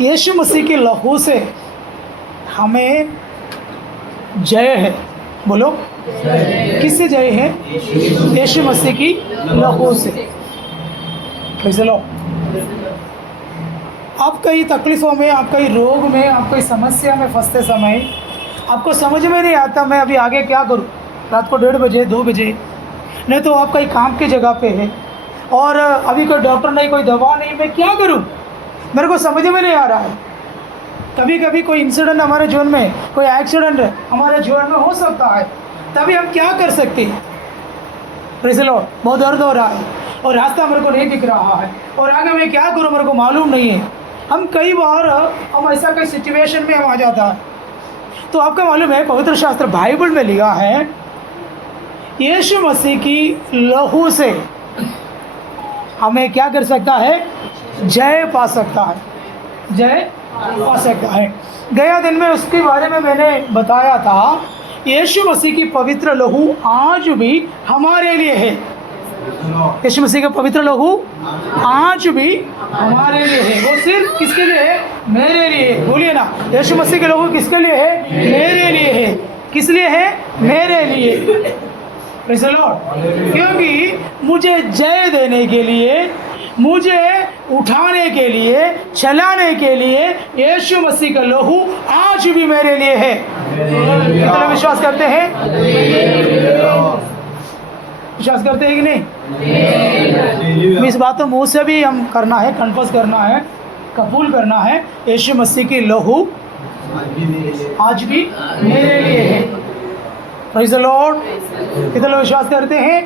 यीशु मसीह की लहू से हमें जय है। बोलो, किससे जय है? यीशु मसीह की लहू से। चलो, आप कई तकलीफ़ों में, आप कई रोग में, आप कई समस्या में फंसते समय आपको समझ में नहीं आता मैं अभी आगे क्या करूं। रात को 1:30 बजे, 2 बजे, नहीं तो आप कहीं काम की जगह पे है और अभी कोई डॉक्टर नहीं, कोई दवा नहीं, मैं क्या करूं, मेरे को समझ में नहीं आ रहा है। कभी कभी कोई इंसिडेंट हमारे जीवन में, कोई एक्सीडेंट हमारे जीवन में हो सकता है, तभी हम क्या कर सकते हैं? प्रेज़ द लॉर्ड, बहुत दर्द हो रहा है और रास्ता मेरे को नहीं दिख रहा है और आगे मैं क्या करूं, मेरे को मालूम नहीं है। हम कई बार हम ऐसा कोई सिचुएशन में हम आ जाता है। तो आपका मालूम है, पवित्र शास्त्र बाइबल में लिखा है यीशु मसीह की लहू से हमें क्या कर सकता है? जय पा सकता है, जय पा सकता है। गया दिन में उसके बारे में मैंने बताया था। यीशु मसीह की पवित्र लहू आज भी हमारे लिए है। यीशु मसीह का पवित्र लहू आज भी हमारे लिए है। वो सिर्फ किसके लिए है? मेरे लिए। बोलिए ना, यीशु मसीह के लहू किसके लिए है? मेरे लिए है। किस लिए है? मेरे लिए। Praise the Lord. क्योंकि मुझे जय देने के लिए, मुझे उठाने के लिए, चलाने के लिए यीशु मसीह का लहू आज भी मेरे लिए है। मतलब विश्वास करते हैं? विश्वास करते हैं कि नहीं? इस बात तो मुँह से भी हम करना है, कन्फर्स करना है, कबूल करना है। यीशु मसीह की लहू आज भी मेरे लिए है। Praise the Lord. कितने लोग विश्वास करते हैं?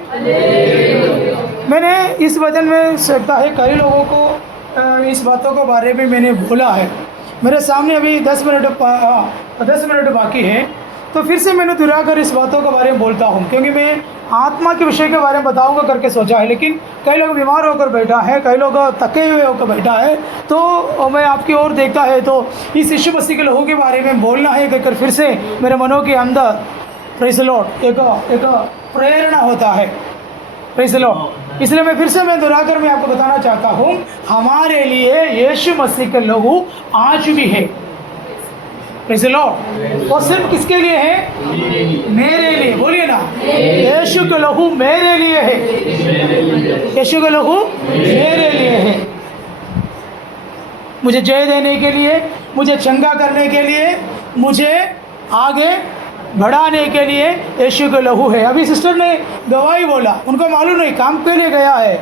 मैंने इस वचन में सकता है कई लोगों को इस बातों के बारे में मैंने बोला है। मेरे सामने अभी 10 मिनट बाकी है, तो फिर से मैंने दोहरा कर इस बातों के बारे में बोलता हूँ, क्योंकि मैं आत्मा के विषय के बारे में बताऊंगा करके सोचा है, लेकिन कई लोग बीमार होकर बैठा है, कई लोग थके हुए होकर बैठा है, तो मैं आपकी ओर देखता है तो इस यीशु मसीह के लहू के बारे में बोलना है कहकर फिर से मेरे मनों के अंदर प्रेज़ द लॉर्ड एक प्रेरणा होता है। Praise the Lord. इसलिए मैं फिर से दोहराकर मैं आपको बताना चाहता हूँ, हमारे लिए यीशु मसीह का लहू आज भी है। Praise the Lord. और सिर्फ किसके लिए है? मेरे लिए। बोलिए ना, यीशु का लहू मेरे लिए है। यीशु का लहू मेरे लिए है। मुझे जय देने के लिए, मुझे चंगा करने के लिए, मुझे आगे बढ़ाने के लिए यीशु का लहू है। अभी सिस्टर ने गवाही बोला, उनको मालूम नहीं काम के लिए गया है,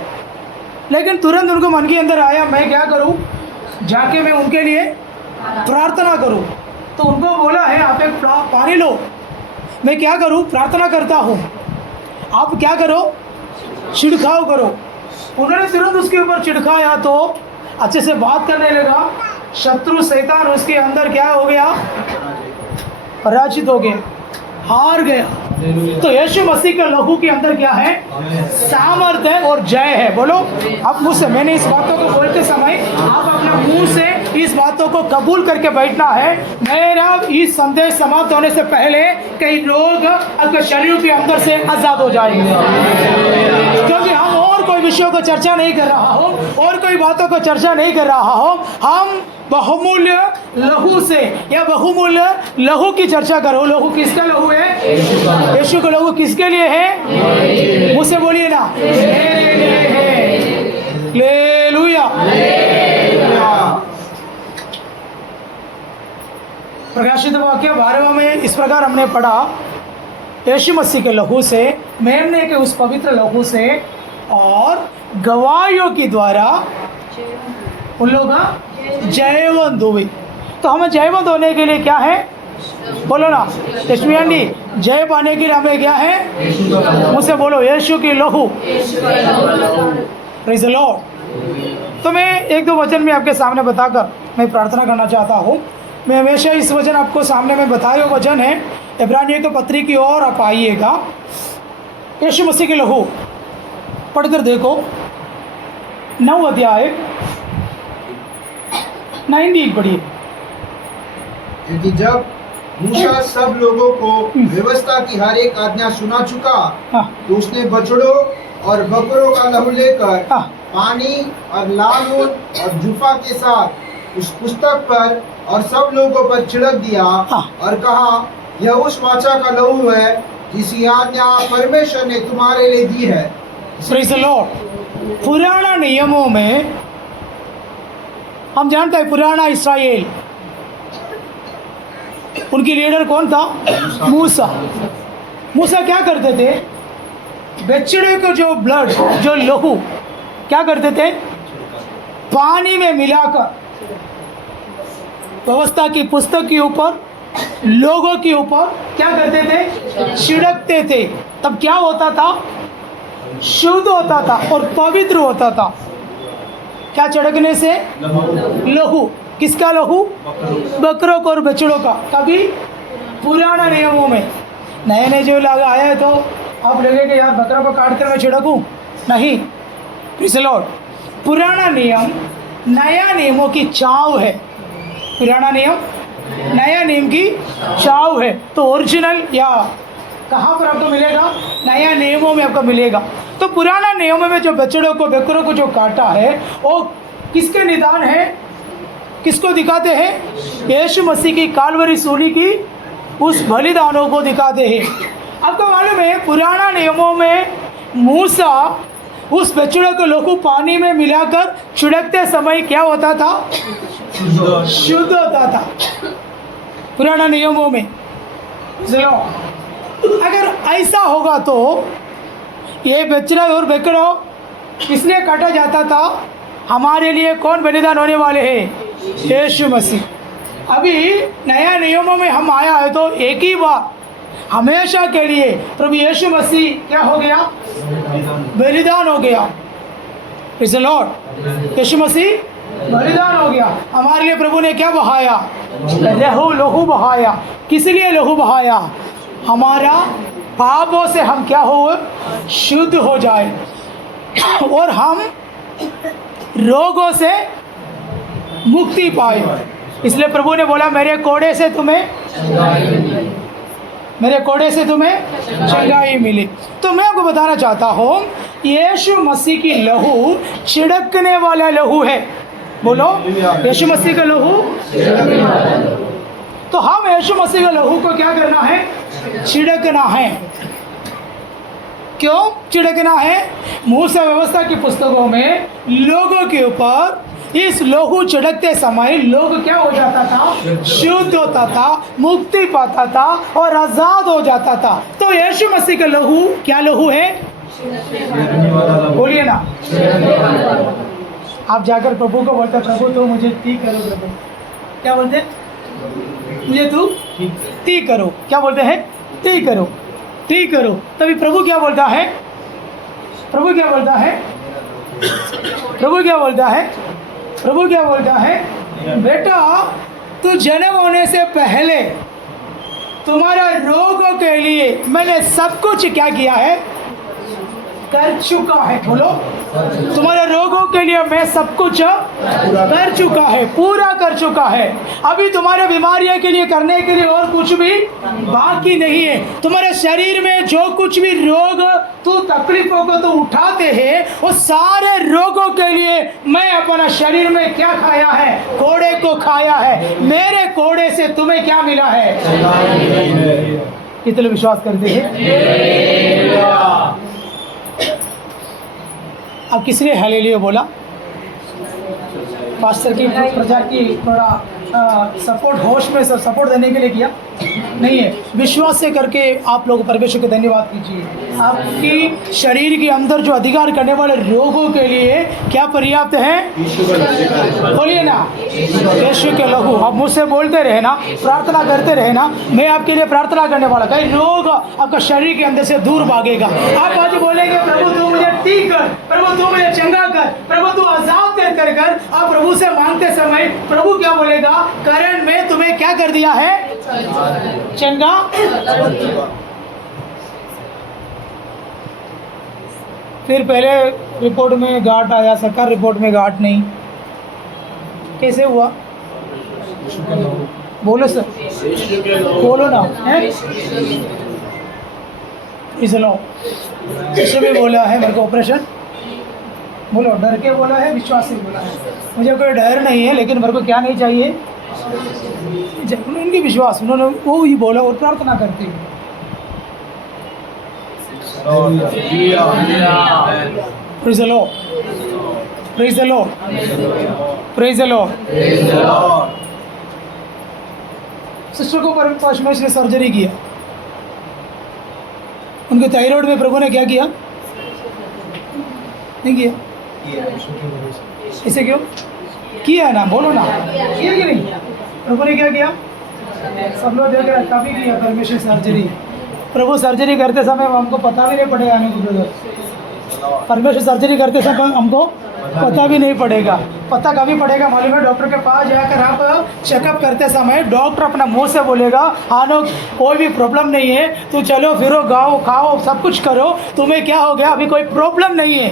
लेकिन तुरंत उनको मन के अंदर आया मैं क्या करूं, जाके मैं उनके लिए प्रार्थना करूं। तो उनको बोला है आप एक पानी लो। मैं क्या करूं? प्रार्थना करता हूं, आप क्या करो? छिड़काव करो। उन्होंने तुरंत उसके ऊपर छिड़काया तो अच्छे से बात करने लगा। शत्रु शैतान उसके अंदर क्या हो गया? पराजित हो गया, हार गया। तो यीशु मसीह के लहू के अंदर क्या है? सामर्थ है और जय है। बोलो आप मुझसे, मैंने इस बातों को बोलते समय आप अपने मुंह से इस बातों को कबूल करके बैठना है। मेरा इस संदेश समाप्त होने से पहले कई रोग आपके शरीर के अंदर से आजाद हो जाएंगे, क्योंकि हम और कोई विषयों को चर्चा नहीं कर रहा हो और कोई बातों को चर्चा नहीं कर रहा हो। हम बहुमूल्य लहू से या बहुमूल्य लहू की चर्चा करो। लहू किसका लहू है? यीशु का लहू किसके लिए है? मुझसे बोलिए ना, मेरे लिए है। हालेलुया। प्रकाशित वाक्य 12वां में इस प्रकार हमने पढ़ा, यीशु मसीह के लहू से, मेमने के उस पवित्र लहू से और गवाहियों के द्वारा उन लोगों का जयवंत हुई। तो हमें जयवंत होने के लिए क्या है? बोलो ना लक्ष्मी, जय पाने के लिए हमें क्या है? मुझसे बोलो, यीशु की लहू। Praise the Lord. तो मैं एक दो वचन में आपके सामने बताकर मैं प्रार्थना करना चाहता हूँ। मैं हमेशा इस वचन आपको सामने में बताया हुआ वचन है, इब्रानियों के पत्री की ओर आप आइएगा। यीशु मसीह की लहू पढ़कर देखो, 9 अध्याय 19 पढ़िए। क्योंकि जब मूसा सब लोगों को व्यवस्था की हर एक आज्ञा सुना चुका, तो उसने बछड़ों और बकरों का लहू लेकर पानी और लाल ऊन और जुफा के साथ उस पुस्तक पर और सब लोगों पर छिड़क दिया और कहा, यह उस वाचा का लहू है जिसकी आज्ञा परमेश्वर ने तुम्हारे लिए दी है। Praise the Lord. पुराना नियमों में हम जानते हैं पुराना इस्राएल, उनकी लीडर कौन था? मूसा। मूसा क्या करते थे? बछड़े को जो ब्लड, जो लहू क्या करते थे? पानी में मिलाकर व्यवस्था की पुस्तक के ऊपर, लोगों के ऊपर क्या करते थे? छिड़कते थे। तब क्या होता था? शुद्ध होता था और पवित्र होता था। क्या छिड़कने से? लहू। किसका लहू? बकरों का और बछड़ों का। कभी पुराना नियमों में। नए नए जो लगा आया है तो आप लगेगा यार बकरा को काट कर मैं छिड़कूं? नहीं। Praise the Lord. पुराना नियम नया नियमों की छाव है। पुराना नियम नया नियम की छाव है। तो ओरिजिनल या कहाँ पर आपको मिलेगा? नया नियमों में आपको मिलेगा। तो पुराना नियमों में जो बछड़ों को, बकरों को जो काटा है वो किसके निदान है? किसको दिखाते हैं? यीशु मसीह की कालवरी सूली की उस बलिदानों को दिखाते हैं। आपको मालूम है पुराना नियमों में मूसा उस बछड़े को लहू पानी में मिलाकर छिड़कते समय क्या होता था? शुद्ध होता था। पुराना नियमों में चलो, अगर ऐसा होगा तो ये बछड़ा और बकरा इसलिए काटा जाता था, हमारे लिए कौन बलिदान होने वाले हैं? यीशु मसीह। अभी नया नियमों में हम आया है तो एक ही बार हमेशा के लिए प्रभु यीशु मसीह क्या हो गया? बलिदान हो गया। Praise the Lord. Yeshu Masih बलिदान हो गया। हमारे लिए प्रभु ने क्या बहाया? लहू बहाया। किस लिए लहू बहाया? हमारा पापों से हम क्या हो? शुद्ध हो जाए और हम रोगों से मुक्ति पाए। इसलिए प्रभु ने बोला मेरे कोड़े से तुम्हें चंगाई मिली। तो मैं आपको बताना चाहता हूँ यीशु मसीह की लहू छिड़कने वाला लहू है। बोलो, यीशु मसीह का लहू। तो हम यीशु मसीह का लहू को क्या करना है? छिड़कना है। क्यों छिड़कना है? मूसा व्यवस्था की पुस्तकों में लोगों के ऊपर इस लहू छिड़कते समय लोग क्या हो जाता था? शुद्ध होता था, मुक्ति पाता था और आजाद हो जाता था। तो यीशु मसीह का लहू क्या लहू है? बोलिए ना। आप जाकर प्रभु को बोलते, प्रभु तो मुझे ठीक करो। प्रभु क्या बोलते? मुझे तू ठीक करो। क्या बोलते हैं? ठीक करो, ठीक करो। तभी प्रभु क्या बोलता है? प्रभु क्या बोलता है? प्रभु क्या बोलता है? प्रभु क्या बोलता है? बेटा तू जन्म होने से पहले तुम्हारा रोगों के लिए मैंने सब कुछ क्या किया है? कर चुका है। बोलो, तुम्हारे रोगों के लिए मैं सब कुछ कर चुका है, पूरा कर चुका है। अभी तुम्हारे बीमारियों के लिए करने के लिए और कुछ भी बाकी नहीं है। तुम्हारे शरीर में जो कुछ भी रोग तू तकलीफों को तो उठाते हैं, वो सारे रोगों के लिए मैं अपना शरीर में क्या खाया है? कोड़े को खाया है। मेरे कोड़े से तुम्हें क्या मिला है? कितने विश्वास करते हैं? अब किसने हालेलुया बोला? पास्टर की प्रजा की थोड़ा सपोर्ट होश में सपोर्ट देने के लिए किया नहीं है। विश्वास से करके आप लोग परमेश्वर को धन्यवाद कीजिए। आपकी शरीर के अंदर जो अधिकार करने वाले रोगों के लिए क्या पर्याप्त है? बोलिए ना, यीशु के लहू। आप मुझसे बोलते रहे ना, प्रार्थना करते रहे ना, मैं आपके लिए प्रार्थना करने वाला। कहीं रोग आपका शरीर के अंदर से दूर भागेगा। आप आज बोलेंगे प्रभु तू मुझे ठीक कर, प्रभु तू मुझे चंगा कर, प्रभु तू आजाद कर। आप प्रभु से मांगते समय प्रभु क्या बोलेगा? करण में तुम्हें क्या कर दिया है? चंगा। फिर पहले रिपोर्ट में गांठ आया, सरकार रिपोर्ट में गांठ नहीं। कैसे हुआ? बोलो सर, बोलो ना। इसलिए बोला है मेरे को ऑपरेशन बोलो, डर के बोला है, विश्वास से बोला है? मुझे कोई डर नहीं है, लेकिन मेरे को क्या नहीं चाहिए? उनकी विश्वास, उन्होंने वो ही बोला और प्रार्थना करते हैं। Praise the Lord, praise the Lord, praise the Lord. Sister को परमेश्वर ने सर्जरी किया, उनके थायराइड में प्रभु ने क्या किया? नहीं किया? इसे क्यों किया? ना बोलो ना, किया कि नहीं? प्रभु ने क्या किया? सब लोग देख रहे, कभी किया परमेश्वर सर्जरी। प्रभु सर्जरी करते समय हमको पता भी नहीं पड़ेगा, नहीं ब्रदर, परमेश्वर सर्जरी करते समय हमको पता भी नहीं पड़ेगा। पता कभी पड़ेगा मालूम है? डॉक्टर के पास जाकर आप चेकअप करते समय डॉक्टर अपना मुंह से बोलेगा, हाँ नो, कोई भी प्रॉब्लम नहीं है, तो चलो फिरो, गाओ, खाओ, सब कुछ करो, तुम्हें क्या हो गया? अभी कोई प्रॉब्लम नहीं है।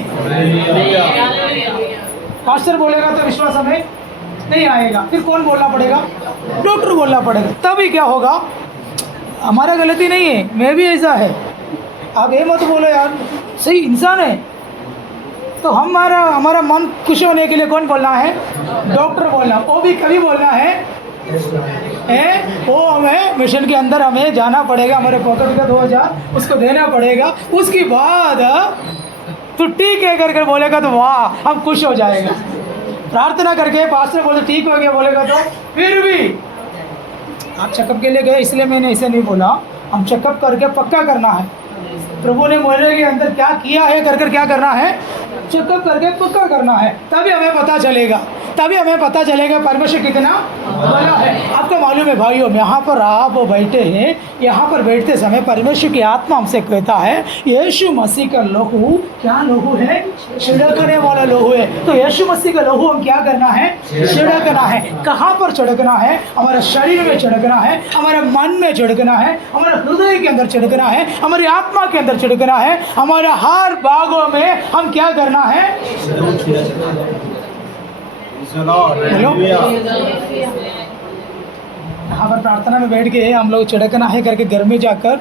पास्टर बोलेगा तो विश्वास हमें नहीं आएगा, फिर कौन बोलना पड़ेगा? डॉक्टर बोलना पड़ेगा। तभी क्या होगा? हमारा गलती नहीं है, मैं भी ऐसा है। आप ये मत बोलो यार, सही इंसान है तो हमारा मन खुश होने के लिए कौन बोलना है? डॉक्टर बोलना। वो भी कभी बोलना है वो हमें मिशन के अंदर हमें जाना पड़ेगा, हमारे पॉकेट का 2000 उसको देना पड़ेगा, उसके बाद तो ठीक है करके बोलेगा तो वाह, हम खुश हो जाएगा। प्रार्थना करके पास्टर बोले ठीक हो गया बोलेगा तो फिर भी आप चेकअप के लिए गए, इसलिए मैंने इसे नहीं बोला। हम चेकअप करके पक्का करना है। प्रभु ने मोहल्ले के अंदर क्या किया है कर क्या करना है? चेकअप करके पक्का करना है, तभी हमें पता चलेगा, तभी हमें पता चलेगा परमेश्वर कितना बड़ा है। आपको मालूम है भाइयों, यहाँ पर आप बैठे हैं, यहाँ पर बैठते समय परमेश्वर की आत्मा हमसे कहता है यीशु मसीह का लहू क्या लहू है? छिड़कने वाला लहू है। तो यीशु मसीह का लहू हम क्या करना है? छिड़कना है। कहाँ पर छिड़कना है? हमारे शरीर में छिड़कना है, हमारे मन में छिड़कना है, हमारे हृदय के अंदर छिड़कना है, हमारी आत्मा के अंदर छिड़कना है, हमारे हर भागों में हम क्या करना है? यहाँ पर प्रार्थना में बैठ के हम लोग छिड़कना है करके घर में जाकर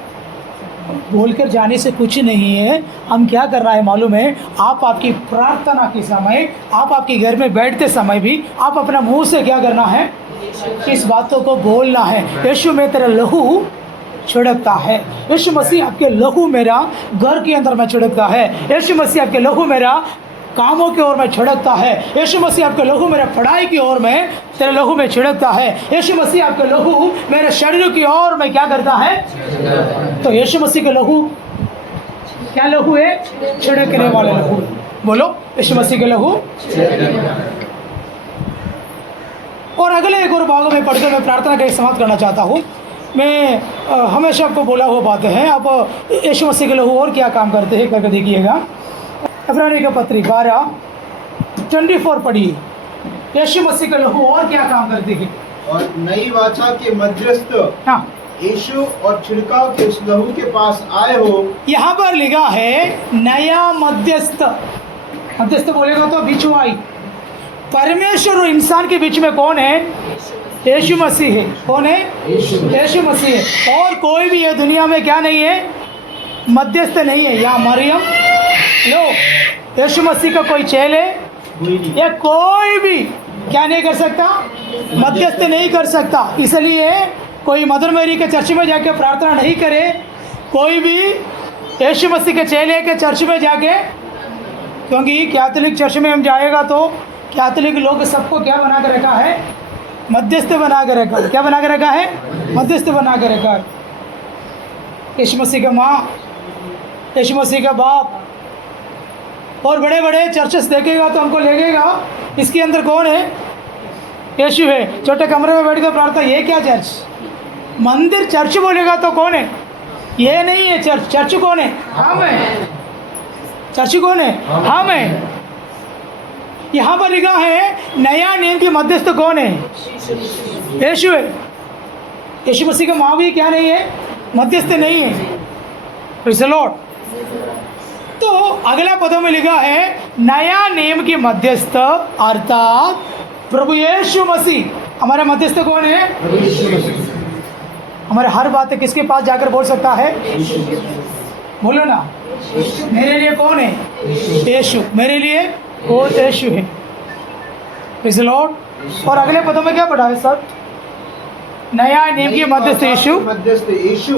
बोलकर जाने से कुछ नहीं है। हम क्या करना है मालूम है? आप आपकी प्रार्थना के समय, आप आपके घर में बैठते समय भी आप अपना मुंह से क्या करना है? इस बातों को बोलना है, यीशु में तेरा लहू छिड़कता है, यीशु मसीह आपके लहू मेरा घर के अंदर में छिड़कता है, यीशु मसीह आपके लहू मेरा कामों की ओर में छिड़कता है, यीशु मसीह आपके लहू मेरा पढ़ाई की ओर में तेरे लहू में छिड़कता है, यीशु मसीह आपके लहू मेरे शरीर की ओर में क्या करता है? तो यीशु मसीह का लहू क्या लहू है? छिड़कने वाला लहू। बोलो, यीशु मसीह का लहू। और अगले एक और भागों में पढ़कर मैं प्रार्थना का समाप्त करना चाहता हूँ। मैं हमेशा आपको बोला हुआ बातें हैं, आप यीशु मसीह के लहू और क्या काम करते हैं करके देखिएगा। इब्रानी का पत्री 12:24 पढ़िए। यीशु मसीह का लहू और क्या काम करते हैं? और नई वाचा के मध्यस्थ हाँ, यीशु और छिड़काव के उस लहू के पास आए हो। यहाँ पर लिखा है नया मध्यस्थ। मध्यस्थ बोलेगा तो बिछुआई। परमेश्वर और इंसान के बीच में कौन है? यीशु मसीह है। कौन है? यीशु मसीह है। और कोई भी ये दुनिया में क्या नहीं है? मध्यस्थ नहीं है। या मरियम लो, यीशु मसीह का कोई चेले या कोई भी क्या नहीं कर सकता? मध्यस्थ नहीं कर सकता। इसलिए कोई मदर मैरी के चर्च में जाके प्रार्थना नहीं करे, कोई भी यीशु मसीह के चेले के चर्च में जाके, क्योंकि कैथोलिक चर्च में हम जाएगा तो कैथोलिक लोग सबको क्या बना के रखा है? मध्यस्थ बना के रखा। क्या बना के रखा है? मध्यस्थ बना के रखा है। यीशु मसीह का माँ, यीशु मसीह का बाप, और बड़े बड़े चर्चेस देखेगा तो हमको लगेगा इसके अंदर कौन है? यीशु है। छोटे कमरे में बैठ कर प्रार्थना, ये क्या चर्च? मंदिर चर्च बोलेगा तो कौन है? ये नहीं है चर्च। चर्च कौन है? हम है। चर्च कौन है? हम है। यहाँ पर लिखा है नया नियम की मध्यस्थ कौन है? यीशु है। यीशु मसीह का माँ भी क्या नहीं है? मध्यस्थ नहीं है। Praise the Lord. तो अगला पदों में लिखा है नया नियम की मध्यस्थ अर्थात प्रभु यीशु मसीह। हमारा मध्यस्थ कौन है? हमारे हर बातें किसके पास जाकर बोल सकता है? बोलो ना, मेरे लिए कौन है? यीशु। मेरे लिए वो यीशु है। Praise the Lord. और अगले पदों में क्या पढ़ा है सर? नया नियम की मध्यस्थ यीशु, मध्यस्थ यीशु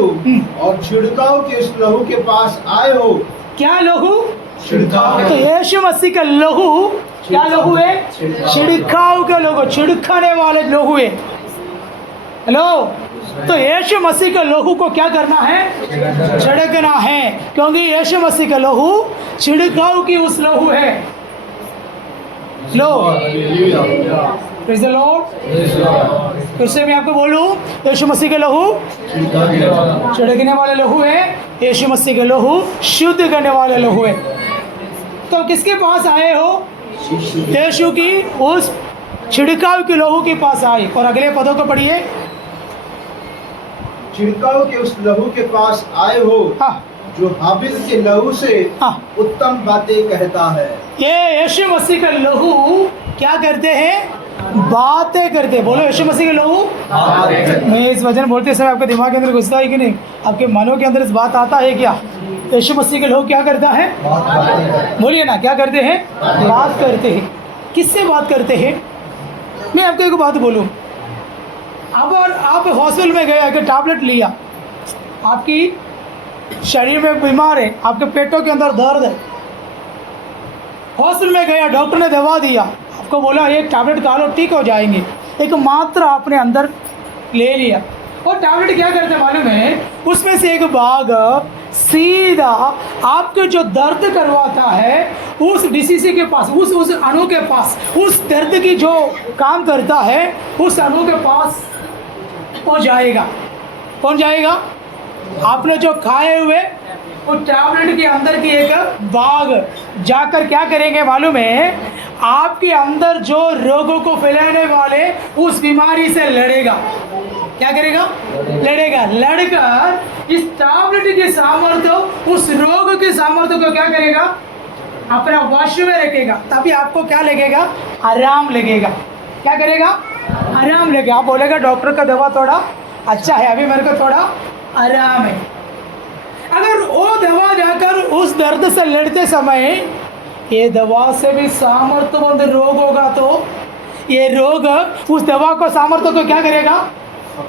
और छिड़काव के उस लहू के पास आए हो। क्या लहू? छिड़काव। तो यीशु मसीह का लहू क्या लहू है? छिड़काव का लहू, छिड़काने वाले लहू है। हेलो, तो यीशु मसीह का लहू को क्या करना है? छिड़कना है, क्योंकि यीशु मसीह का लहू छिड़काव की उस लहू है। लो, प्रेज़ द लॉर्ड। फिर से मैं आपको बोलूं, यीशु मसीह का लहू छिड़कने वाला लहू है, यीशु मसीह का लहू शुद्ध करने वाला लहू है। तो किसके पास आए हो? यीशु की उस छिड़काव के लहू के पास आए। और अगले पदों को पढ़िए। छिड़काव के उस लहू के पास आए हो, हाँ, जो हाबिल के लहू से हाँ, उत्तम बातें कहता है। ये यीशु मसीह का लहू क्या करते हैं? बातें करते हैं। बोलो, यीशु मसीह का लहू। मैं इस वचन बोलते समय आपके दिमाग के अंदर घुसता है कि नहीं? आपके मनों के अंदर इस बात आता है क्या? यीशु मसीह का लहू क्या करता है? बोलिए ना, क्या करते हैं? बात करते हैं। किससे बात करते हैं? मैं आपको एक बात बोलूं, अब और आप हॉस्पिटल में गए, आके टैबलेट लिया, आपकी शरीर में बीमार है, आपके पेटों के अंदर दर्द है, हॉस्पिटल में गया, डॉक्टर ने दवा दिया, आपको बोला ये टैबलेट खा लो ठीक हो जाएंगे। एक मात्रा आपने अंदर ले लिया, और टैबलेट क्या करते मालूम है? उसमें से एक भाग सीधा आपके जो दर्द करवाता है उस डिसीज के पास, उस अणु के पास, उस दर्द की जो काम करता है उस अणु के पास पहुंच जाएगा। कौन जाएगा? आपने जो खाए हुए उस टैबलेट के अंदर की एक भाग जाकर क्या करेंगे मालूम है? आपके अंदर जो रोगों को फैलाने वाले उस बीमारी से लड़ेगा। क्या करेगा? लड़ेगा। लड़कर इस टैबलेट के सामर्थ्य, उस रोग के सामर्थ्य को क्या करेगा? अपना वश में रखेगा। तभी आपको क्या लगेगा? आराम लगेगा। क्या करेगा? आराम लगेगा। आप बोलेगा डॉक्टर का दवा थोड़ा अच्छा है, अभी मेरे को थोड़ा आराम है। अगर वो दवा जाकर उस दर्द से लड़ते समय ये दवा से भी सामर्थ्यवंत रोग होगा, तो ये रोग उस दवा को सामर्थ्य को क्या करेगा?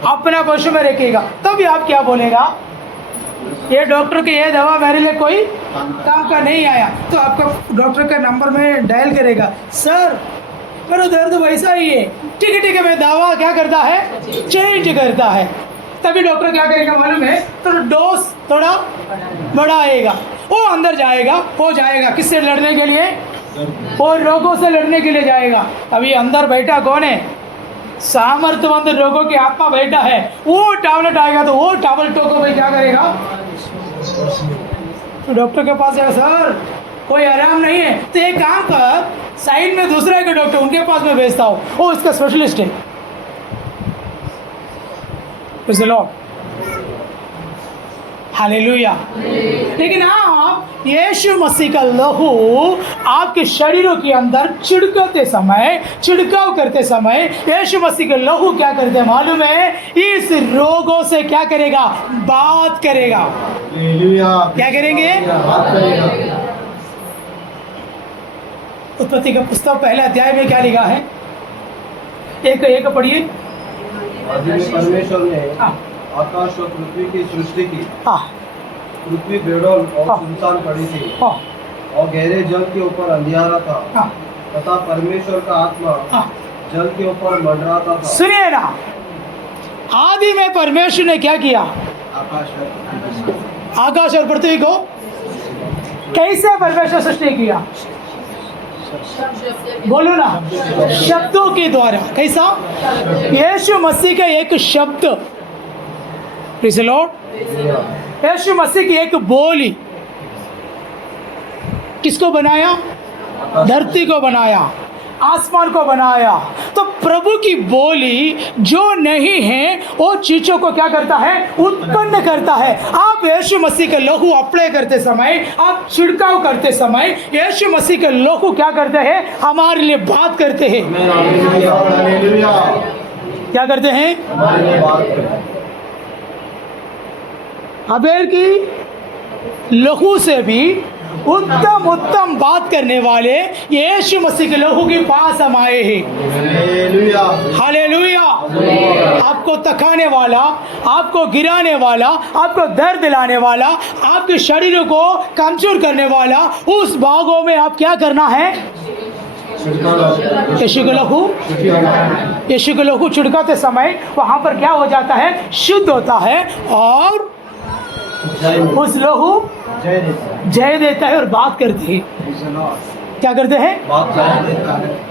अपना वश में रखेगा। तभी आप क्या बोलेगा? ये डॉक्टर की ये दवा मेरे लिए कोई काम का नहीं आया। तो आपका डॉक्टर का नंबर में डायल करेगा, सर मेरा दर्द वैसा ही है, ठीक है मैं दवा क्या करता है? चेंज करता है। तभी डॉक्टर क्या करेगा मालूम है? तो डोज थोड़ा बढ़ाएगा, वो अंदर जाएगा, हो जाएगा। किससे लड़ने के लिए? और रोगों से लड़ने के लिए जाएगा। अभी अंदर बैठा कौन है? सामर्थ्यवंत रोगों की आत्मा बैठा है। वो टैबलेट आएगा तो वो टैबलेटों को भाई क्या करेगा? तो डॉक्टर के पास जाएगा, सर कोई आराम नहीं है। तो एक काम कर, साइड में दूसरा के डॉक्टर उनके पास में भेजता हूँ, वो इसका स्पेशलिस्ट है। Praise the Lord. हालेलुया। लेकिन आप यीशु मसीह का लहू आपके शरीरों के अंदर छिड़कते समय, छिड़काव करते समय यीशु मसीह का लहू क्या करते हैं मालूम है? इस रोगों से क्या करेगा? बात करेगा। क्या करेंगे? बात करेगा। उत्पत्ति का पुस्तक पहले अध्याय में क्या लिखा है? एक पढ़िए। आदि में परमेश्वर ने आकाश और पृथ्वी की सृष्टि की। पृथ्वी बेडौल और सुनसान पड़ी थी, और गहरे जल के ऊपर अंधियारा था, तथा परमेश्वर का आत्मा जल के ऊपर मंडराता था। सुनिए ना, आदि में परमेश्वर ने क्या किया? आकाश और पृथ्वी को कैसे परमेश्वर सृष्टि किया? बोलो ना, शब्दों के द्वारा। कैसा? यीशु मसीह का एक शब्द, प्रेज़ द लॉर्ड, यीशु मसीह की एक बोली किसको बनाया? धरती को बनाया, आसमान को बनाया। तो प्रभु की बोली जो नहीं है वो चीजों को क्या करता है? उत्पन्न करता है। आप यीशु मसीह के लहू अप्लाई करते समय, आप छिड़काव करते समय यीशु मसीह के लहू क्या करते हैं? हमारे लिए बात करते हैं। क्या करते हैं? हबेल की लहू से भी उत्तम उत्तम बात करने वाले यीशु मसीह के लहू के पास हम आए हैं। Hallelujah, hallelujah. आपको तकाने वाला, आपको गिराने वाला, आपको दर्द दिलाने वाला, आपके शरीर को कमजोर करने वाला, उस भागों में आप क्या करना है? यीशु के लहू छिड़काते समय वहां पर क्या हो जाता है? शुद्ध होता है और उस लहू जय देता है और बात करते हैं। क्या करते हैं?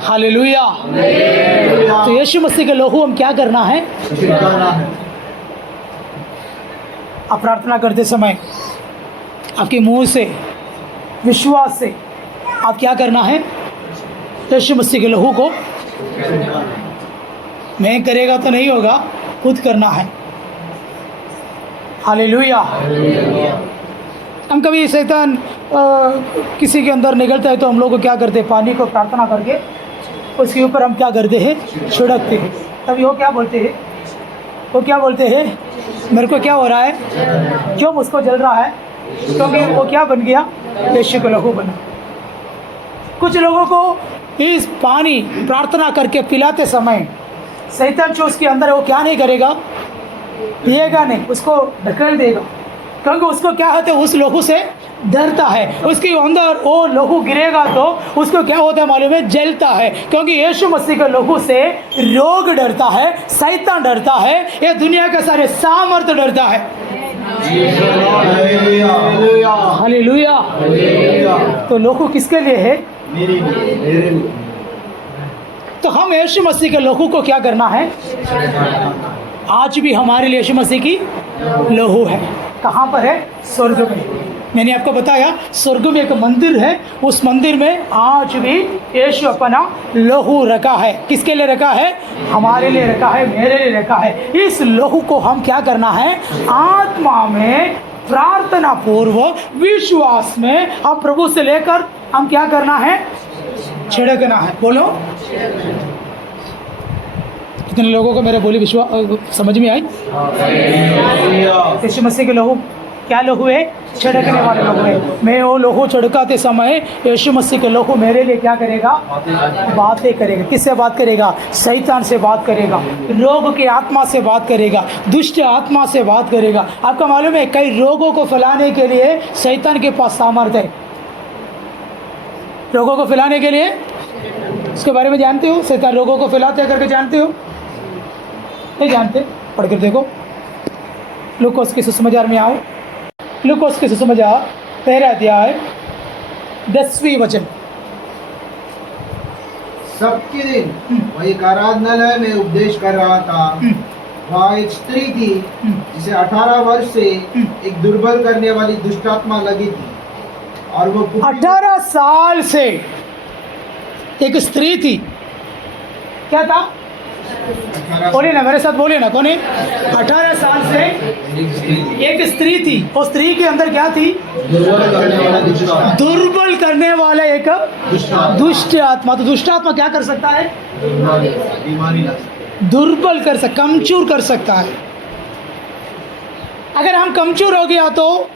हालेलुया। तो यीशु मसीह के लहू हम क्या करना है? आप प्रार्थना करते समय आपके मुंह से विश्वास से आप क्या करना है? यीशु मसीह के लहू को मैं करेगा तो नहीं होगा, खुद करना है। हालेलुया। हम कभी शैतान किसी के अंदर निकलता है तो हम लोग को क्या करते हैं? पानी को प्रार्थना करके उसके ऊपर हम क्या करते हैं? छिड़कते हैं। तभी वो क्या बोलते हैं? वो क्या बोलते हैं? मेरे को क्या हो रहा है? क्यों मुझको जल रहा है? क्योंकि वो क्या बन गया? यीशु का लहू बना। कुछ लोगों को इस पानी प्रार्थना करके पिलाते समय शैतान जो उसके अंदर है वो क्या नहीं करेगा? पिएगा नहीं, उसको ढकेल देगा, क्योंकि उसको क्या होता है? उस लहू से डरता है। उसके अंदर वो लहू गिरेगा तो उसको क्या होता है मालूम है? जलता है। क्योंकि यीशु मसीह के लहू से रोग डरता है, शैतान डरता है, ये दुनिया के सारे सामर्थ डरता है। हालेलुया। तो लहू किसके लिए है? मेरे लिए। तो हम यीशु मसीह के लहू को क्या करना है? आज भी हमारे लिए यीशु मसीह की लहू है। कहाँ पर है? स्वर्ग में। मैंने आपको बताया स्वर्ग में एक मंदिर है, उस मंदिर में आज भी यीशु अपना लहू रखा है। किसके लिए रखा है? हमारे लिए रखा है, मेरे लिए रखा है। इस लहू को हम क्या करना है? आत्मा में प्रार्थना पूर्वक विश्वास में हम प्रभु से लेकर हम क्या करना है? छिड़कना है। बोलो, कितने लोगों को मेरे बोली विश्वास समझ में आई? यीशु मसीह के लहू क्या लहू है? छिड़कने वाले लहू है। मैं वो लहू छिड़काते समय यीशु मसीह के लहू मेरे लिए क्या करेगा? बातें करेगा। किससे बात करेगा? शैतान से बात करेगा, रोग की आत्मा से बात करेगा, दुष्ट आत्मा से बात करेगा। आपका मालूम है कई रोगों को फैलाने के लिए शैतान के पास सामर्थ्य है। रोगों को फैलाने के लिए उसके बारे में जानते हो? शैतान रोगों को फैलाते हैं करके जानते हो? नहीं जानते? पढ़ कर देखो। लूकोस के सुसमाचार में आओ। लूकोस के सुसमाचार 13 अध्याय 10वीं वचन। सबके दिन वह एक आराधनालय में उपदेश कर रहा था। वहाँ एक स्त्री थी जिसे 18 वर्ष से एक दुर्बल करने वाली दुष्टात्मा लगी थी और वो 18 साल से एक स्त्री थी। क्या था? बोलिए ना, मेरे साथ बोलिए ना। कौन है? 18 साल से एक स्त्री थी। वो स्त्री के अंदर क्या थी? दुर्बल करने वाला एक दुष्ट आत्मा। तो दुष्ट आत्मा क्या कर सकता है? दुर्बल कर सकता, कमजोर कर सकता है। अगर हम कमजोर हो गया तो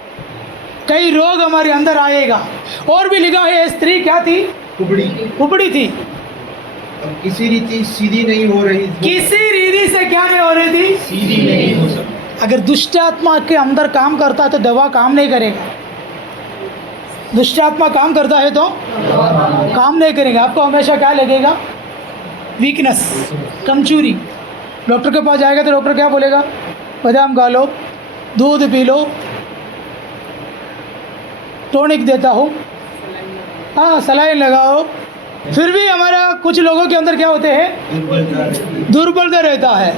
कई रोग हमारे अंदर आएगा। और भी लिखा है स्त्री क्या थी? कुबड़ी थी। किसी रीति सीधी नहीं हो रही थी। किसी रीति से क्या नहीं हो रही थी? सीधी नहीं हो सकती। अगर दुष्ट आत्मा के अंदर काम करता है तो दवा काम नहीं करेगा। दुष्ट आत्मा काम करता है तो काम नहीं करेगा। आपको हमेशा क्या लगेगा? वीकनेस, कमजोरी। डॉक्टर के पास जाएगा तो डॉक्टर क्या बोलेगा? बादाम खा लो, दूध पी लो, टॉनिक देता हूँ, हाँ सलाइन लगाओ। फिर भी हमारा कुछ लोगों के अंदर क्या होते हैं? दुर्बलता रहता है।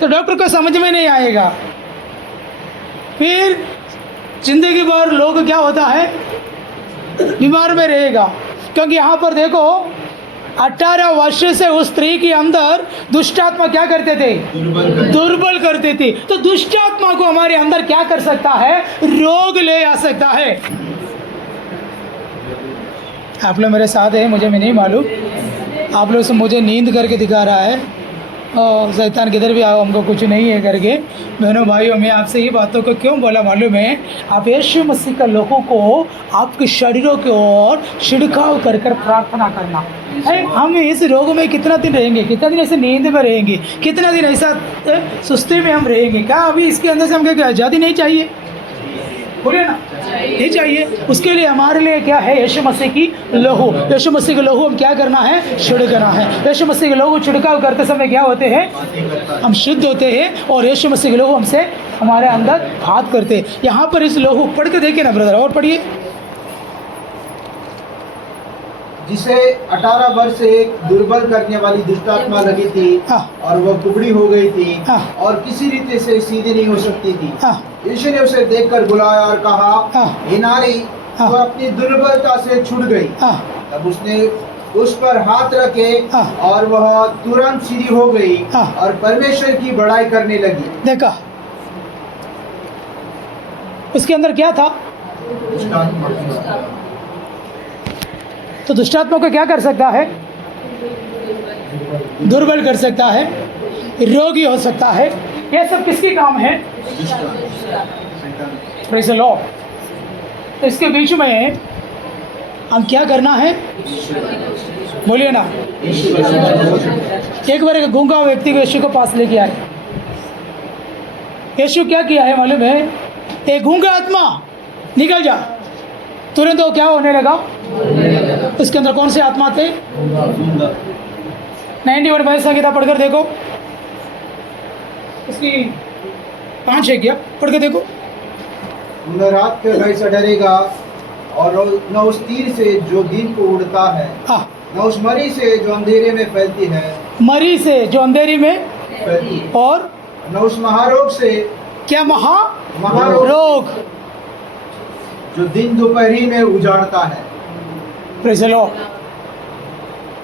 तो डॉक्टर को समझ में नहीं आएगा। फिर जिंदगी भर लोग क्या होता है? बीमार में रहेगा। क्योंकि यहाँ पर देखो 18 वर्ष से उस स्त्री के अंदर दुष्ट आत्मा क्या करते थे? दुर्बल करते थे। तो दुष्ट आत्मा को हमारे अंदर क्या कर सकता है? रोग ले आ सकता है। आप लोग मेरे साथ हैं, मुझे नहीं मालूम। आप लोग से मुझे नींद करके दिखा रहा है। शैतान किधर भी आओ हमको कुछ नहीं है करके। बहनों भाइयों, मैं आपसे ये बातों को क्यों बोला मालूम है? आप यीशु मसीह का लोगों को आपके शरीरों की ओर छिड़काव कर कर प्रार्थना करना है। हम इस रोग में कितना दिन रहेंगे, कितना दिन ऐसे नींद में रहेंगे, कितना दिन ऐसा सुस्ती में हम रहेंगे? क्या अभी इसके अंदर से हमको क्या आज़ादी नहीं चाहिए? बोलिए ना, नहीं चाहिए। उसके लिए हमारे लिए क्या है? यीशु मसीह की लहू। यीशु मसीह का लहू हम क्या करना है? छिड़कना है। यीशु मसीह का लहू छिड़काव करते समय क्या होते हैं? हम शुद्ध होते हैं और यीशु मसीह का लहू हमसे हमारे अंदर बात करते हैं। यहाँ पर इस लहू पढ़ के देखिए ना ब्रदर, और पढ़िए। जिसे 18 वर्ष से एक दुर्बल करने वाली दुष्टात्मा लगी थी और वह कुबड़ी हो गई थी और किसी रीति से सीधी नहीं हो सकती थी। यीशु ने उसे देखकर बुलाया और कहा, हे नारी, तू अपनी दुर्बलता से छूट गई। तब उसने उस पर हाथ रखे और वह तुरंत सीधी हो गई और परमेश्वर की बड़ाई करने लगी। देखा उसके अंदर क्या था? तो दुष्टात्मा को क्या कर सकता है? दुर्बल कर सकता है, रोगी हो सकता है। ये सब किसकी काम है? Praise the Lord. तो इसके बीच में हम क्या करना है? बोलिए ना। एक बार एक गूंगा व्यक्ति को यीशु के पास लेके आए। यीशु क्या किया है मालूम है? एक गूंगा आत्मा निकल जा। तुरंत वो क्या होने लगा? उसके अंदर कौन से आत्मा थे? 91 बाइबल संहिता पढ़कर देखो, उसकी 5 है क्या? पढ़ के देखो। न रात के भय से डरेगा और न उस तीर से जो दिन को उड़ता है, न उस मरी से जो अंधेरे में फैलती है, मरी से जो अंधेरे में फैलती है, और न उस महारोग से, क्या महारोग जो दिन दोपहरी में उजाड़ता है। Praise the Lord.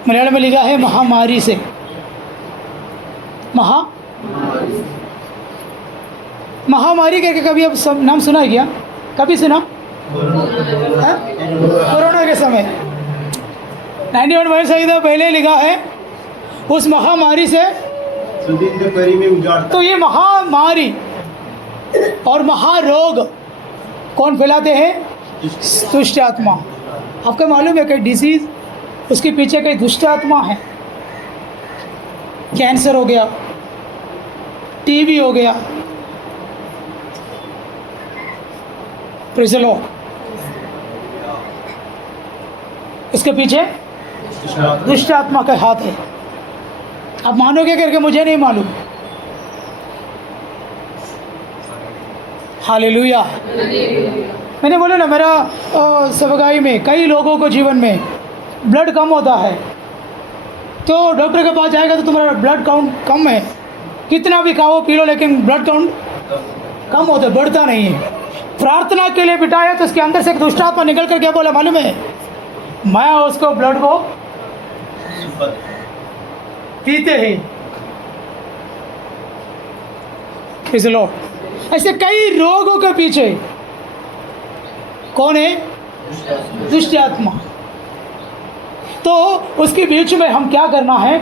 मलयालम में लिखा है महामारी से। महामारी करके कभी अब सब नाम सुना है क्या? कभी सुना? कोरोना के समय 91 बाइबल संहिता पहले लिखा है उस महामारी से दिन दोपहरी में उजाड़ता। तो ये महामारी और महारोग कौन फैलाते हैं? दुष्ट आत्मा। आपको मालूम है कि डिसीज उसके पीछे कई दुष्ट आत्मा है। कैंसर हो गया, टीबी हो गया, प्रेज़ द लॉर्ड, इसके पीछे दुष्ट आत्मा का हाथ है। आप मानोगे करके मुझे नहीं मालूम। हालेलुया। मैंने बोला ना, मेरा सवगाई में कई लोगों को जीवन में ब्लड कम होता है, तो डॉक्टर के पास जाएगा तो तुम्हारा ब्लड काउंट कम है, कितना भी खाओ पी लो लेकिन ब्लड काउंट कम होता है, बढ़ता नहीं है। प्रार्थना के लिए बिठाया तो उसके अंदर से एक दुष्टात्मा निकल कर क्या बोला मालूम है? मैं उसको ब्लड को पीते हैं। Praise the Lord. ऐसे कई रोगों के पीछे कौन है? दुष्ट आत्मा। तो उसके बीच में हम क्या करना है?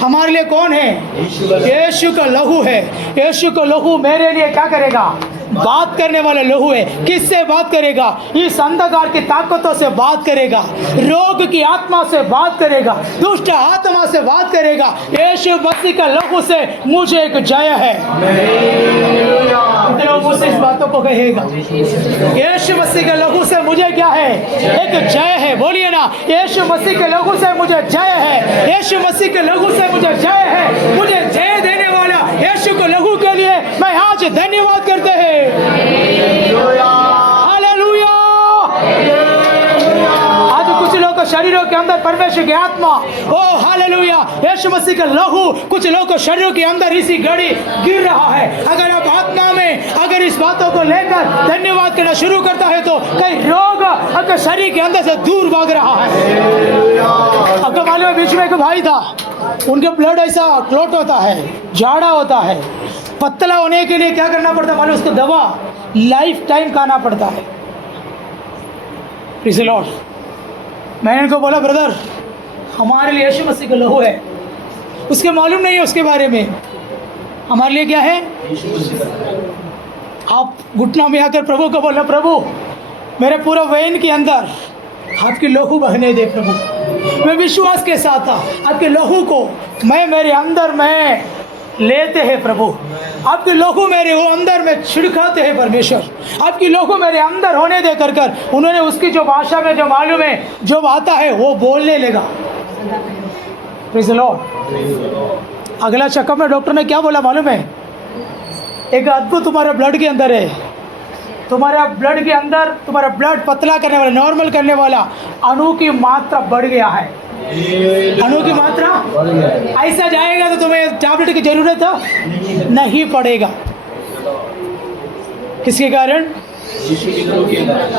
हमारे लिए कौन है? यीशु का लहू है। यीशु का लहू मेरे लिए क्या करेगा? बात करने वाला लहू है। किससे बात करेगा? इस अंधकार की ताकतों से बात करेगा, रोग की आत्मा से बात करेगा, दुष्ट आत्मा से बात करेगा। यीशु मसीह का लहू से मुझे एक जय है। मुझसे इस बातों को कहेगा, यीशु मसीह के लहू से मुझे क्या है? एक जय है। बोलिए ना, यीशु मसीह के लहू से मुझे जय है। यीशु मसीह के लहू से मुझे जय है। मुझे जय देने वाला यीशु के लहू के लिए मैं आज धन्यवाद करते हैं। हालेलुया। आज कुछ लोग के शरीरों के अंदर परमेश्वर की आत्मा, ओ हालेलुया, यीशु मसीह का लहू कुछ लोगों के शरीरों के अंदर इसी घड़ी गिर रहा है। अगर आप आत्मा में अगर इस बातों को लेकर धन्यवाद करना शुरू करता है तो कई रोग आपके शरीर के अंदर से दूर भाग रहा है। आपको मालूम है, बीच में एक भाई था, उनके ब्लड ऐसा क्लॉट होता है, झाड़ा होता है, पतला होने के लिए क्या करना पड़ता है मालूम? उसको दवा लाइफ टाइम खाना पड़ता है। Praise the Lord. मैंने इनको बोला, ब्रदर हमारे लिए यीशु मसीह का लहू है, उसके मालूम नहीं है उसके बारे में। हमारे लिए क्या है? आप घुटनों में आकर प्रभु को बोला, प्रभु मेरे पूरा वेन के अंदर आपके लहू बहने दे प्रभु। मैं विश्वास के साथ आपके लहू को मैं मेरे अंदर में लेते हैं प्रभु। आपके लहू मेरे वो अंदर में छिड़काते हैं परमेश्वर। आपकी लहू मेरे अंदर होने दे कर उन्होंने उसकी जो भाषा में जो मालूम है जो आता है वो बोलने लगा। Praise the Lord. अगला चेकअप में डॉक्टर ने क्या बोला मालूम है? एक अद्भुत तुम्हारे ब्लड के अंदर है। तुम्हारा ब्लड के अंदर तुम्हारा ब्लड पतला करने वाला, नॉर्मल करने वाला अणु की मात्रा बढ़ गया है। अणु की मात्रा ऐसा जाएगा तो तुम्हें टैबलेट की जरूरत नहीं पड़ेगा। किसके कारण?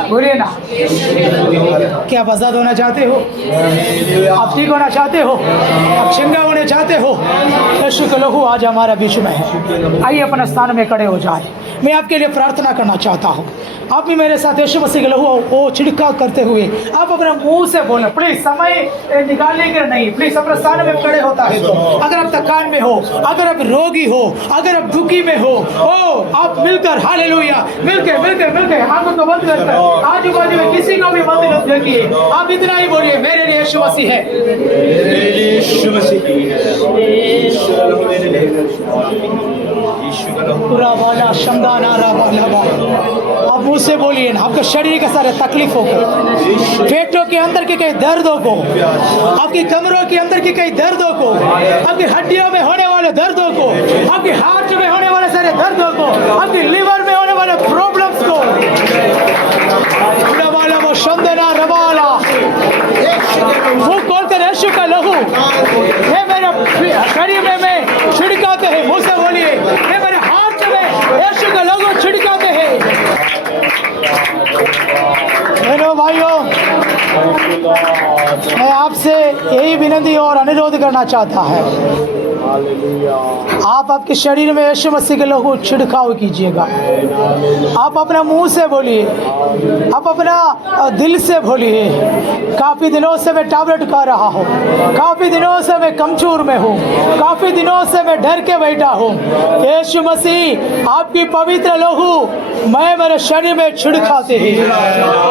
बोलिए ना, क्या आप आजाद होना चाहते हो? आप ठीक होना चाहते हो? आप चंगा होने चाहते हो? यीशु का लहू आज हमारा बीच में है। आइए अपने स्थान में खड़े हो जाए। मैं आपके लिए प्रार्थना करना चाहता हूँ। आप भी मेरे साथ यीशु मसीह के लहू वो छिड़काव करते हुए आप अपने मुंह से बोले। प्लीज समय निकालने के नहीं, प्लीज अपने स्थान में खड़े होता है तो अगर आप थकान में हो, अगर आप रोगी हो, अगर आप दुखी में हो, आप मिलकर हालेलुया मिलके मिलके मिलके आंखों को बंद करकर आजू बाजू में किसी को भी बंद मत देखिए। आप इतना ही बोलिए, मेरे लिए यीशु मसीह है। पूरा वाला शमदाना आप मुँह से बोलिए ना। आपके शरीर के सारे तकलीफों को, पेटों के अंदर के कई दर्दों को, आपकी कमरों के अंदर के कई दर्दों को, आपकी हड्डियों में होने वाले दर्दों को, आपके हार्ट में होने वाले सारे दर्दों को, आपकी लिवर में होने वाले प्रॉब्लम्स को, वाला वो शमदाना रवाला वो खोल कर यीशु का लहू ये मेरे शरीर में मैं छिड़काते हैं। मुँह से बोलिए, ये मेरे हाथ में यीशु का लहू छिड़काते हैं। हेलो भाइयों, मैं आपसे यही विनती और अनुरोध करना चाहता है, आप आपके शरीर में यीशु मसीह के लहू छिड़काव कीजिएगा। आप अपना मुंह से बोलिए, आप अपना दिल से बोलिए। काफ़ी दिनों से मैं टैबलेट खा रहा हूँ, काफ़ी दिनों से मैं कमजोर में हूँ, काफ़ी दिनों से मैं डर के बैठा हूँ। यीशु मसीह आपकी पवित्र लहू मैं मेरे शरीर में छिड़काते हैं।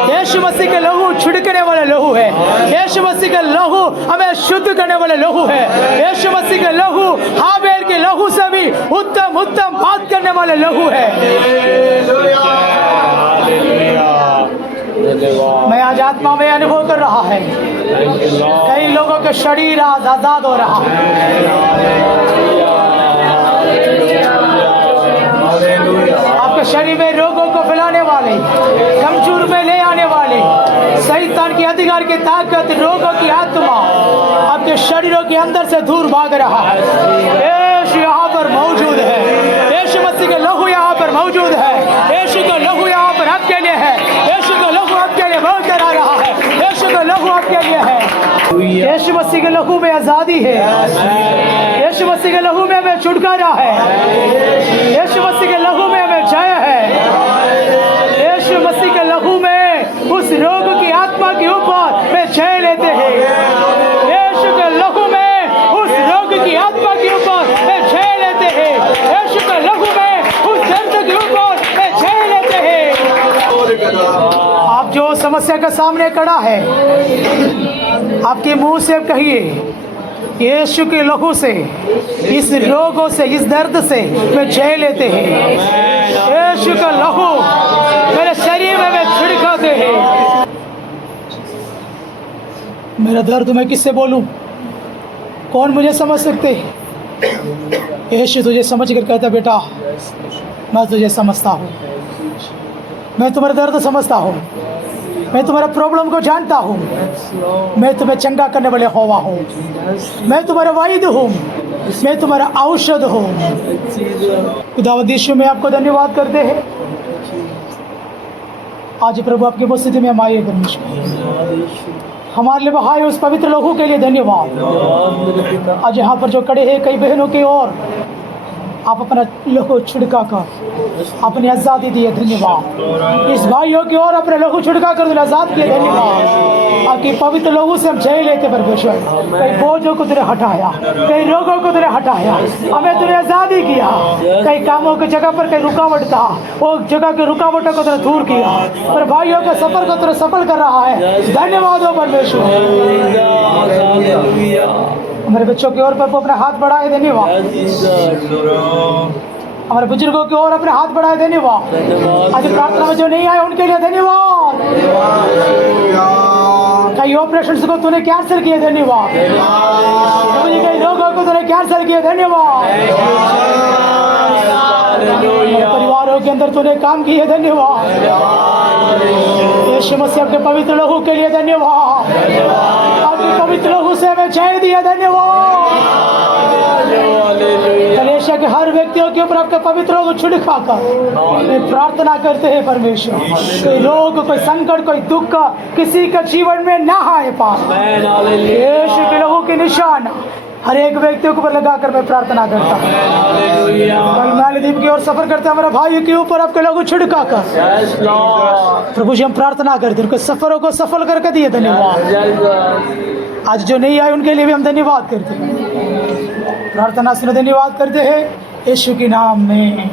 यीशु मसीह के लहू छिड़कने वाला लहू है। यीशु मसीह का लहू हमें शुद्ध करने वाला लहू है। यीशु मसीह का लहू हाबेल के लहू से भी उत्तम उत्तम बात करने वाला लहू है। मैं आज आत्मा में अनुभव कर रहा है, कई लोगों के शरीर आज आजाद हो रहा है। आपके शरीर में रोगों को फैलाने वाले, कमजोर में ले आने वाले शैतान के अधिकार की ताकत, रोगों की आत्मा आपके शरीरों के अंदर से दूर भाग रहा है। यीशु यहाँ पर मौजूद है। यीशु मसीह का लहू यहाँ पर मौजूद है। यीशु का लहू यहाँ पर आपके लिए है। यीशु का लहू आपके लिए बहुत आ रहा है। यीशु का लहू आपके लिए है। यीशु मसीह के लहू में आजादी है। यीशु मसीह के लहू में हमें छुटकारा है। यीशु मसीह के लहू में हमें जय है। यीशु मसीह के लहू में उस रोग की आत्मा के ऊपर में जय लेते हैं। यीशु के लहू में उस रोग की आत्मा के ऊपर में जय लेते हैं। यीशु के लहू में उस दर्द के ऊपर में जय लेते हैं। आप जो समस्या के सामने खड़ा है, आपके मुंह से कहिए, यीशु के लहू से इस रोगों से, इस दर्द से मैं जय लेते हैं। यीशु का लहू मेरे शरीर में मैं छिड़काते हैं। मेरा दर्द मैं किससे बोलूं? कौन मुझे समझ सकते? यीशु तुझे समझ कर कहता, बेटा मैं तुझे समझता हूँ, मैं तुम्हारा दर्द समझता हूँ, मैं तुम्हारा प्रॉब्लम को जानता हूँ, मैं तुम्हें चंगा करने वाले होवा हूँ, मैं तुम्हारा वाइद हूँ, मैं तुम्हारा औषध हूँ। खुदावंद यीशु में आपको धन्यवाद करते हैं। आज प्रभु आपकी उपस्थिति में हम आए परमेश्वर, हमारे लिए बहाए उस पवित्र लोगों के लिए धन्यवाद। आज यहाँ पर जो खड़े हैं कई बहनों की और आप अपना लहू छिड़का कर अपनी आज़ादी दिए, धन्यवाद। इस भाइयों की ओर अपने लहू छिड़का कर उन्हें आज़ाद किए, धन्यवाद। आपकी पवित्र लहू से हम जय लेते परमेश्वर। कई बोझों को तूने हटाया, कई रोगों को तूने हटाया, हमें तूने आज़ादी किया। कई कामों की जगह पर कई रुकावट था, वो जगह की रुकावटों को तूने दूर किया और भाइयों के सफर को तूने सफल कर रहा है, धन्यवाद हो परमेश्वर। हमारे बच्चों की ओर पर अपने हाथ बढ़ाए, धन्यवाद। हमारे बुजुर्गों की ओर अपने हाथ बढ़ाए, धन्यवाद। आज प्रार्थना में जो नहीं आए उनके लिए धन्यवाद। कई ऑपरेशन को तूने कैंसिल किए, धन्यवाद। कई लोगों को तूने कैंसिल किए, धन्यवाद। परिवारों के अंदर तूने काम किए, धन्यवाद। यीशु मसीह के पवित्र लहू के लिए धन्यवाद। आपके पवित्र लहू से हमें जय दिया, धन्यवाद। कलेशिया के हर व्यक्तियों के ऊपर आपके पवित्र लहू छिड़का कर प्रार्थना करते हैं परमेश्वर। कोई रोग, कोई संकट, कोई दुख किसी के जीवन में ना आए पास, यीशु के लहू के निशान हर एक व्यक्ति के ऊपर लगाकर मैं प्रार्थना करता हूँ। मालदीप की ओर सफर करते हमारे भाई के ऊपर आपके लहू छिड़का कर प्रभु जी हम प्रार्थना करते हैं, उनके सफरों को सफल करके दिए, धन्यवाद। आज जो नहीं आए उनके लिए भी हम धन्यवाद करते हैं, प्रार्थना सुनो, धन्यवाद करते हैं यीशु के नाम में।